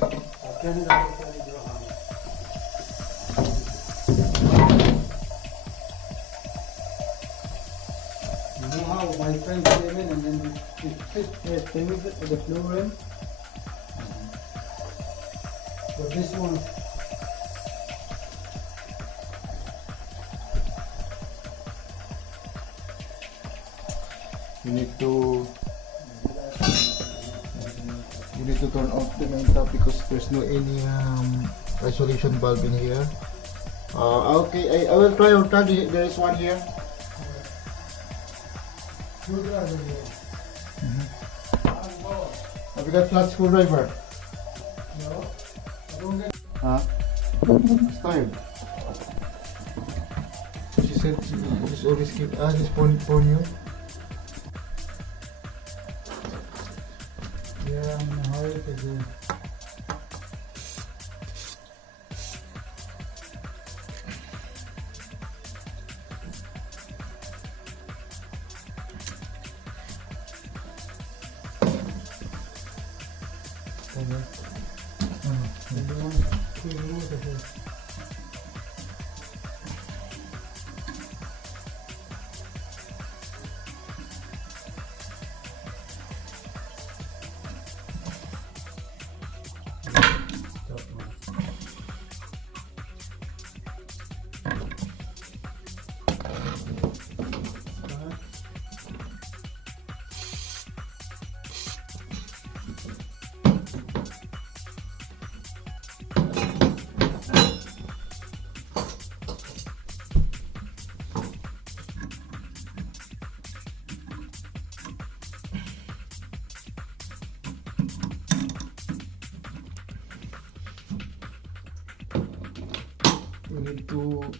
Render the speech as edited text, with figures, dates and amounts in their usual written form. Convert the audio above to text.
You know how my friend came in and then he fit the fluorine. But this one, You need to turn off the main tap because there's no any isolation valve in here. Okay, I will try. There is one here. screwdriver here. Have you got flat screwdriver? No, I don't get. Huh? It's tired. She said she's always keep this phone you. Yeah, I'm in a hurry to do. We need to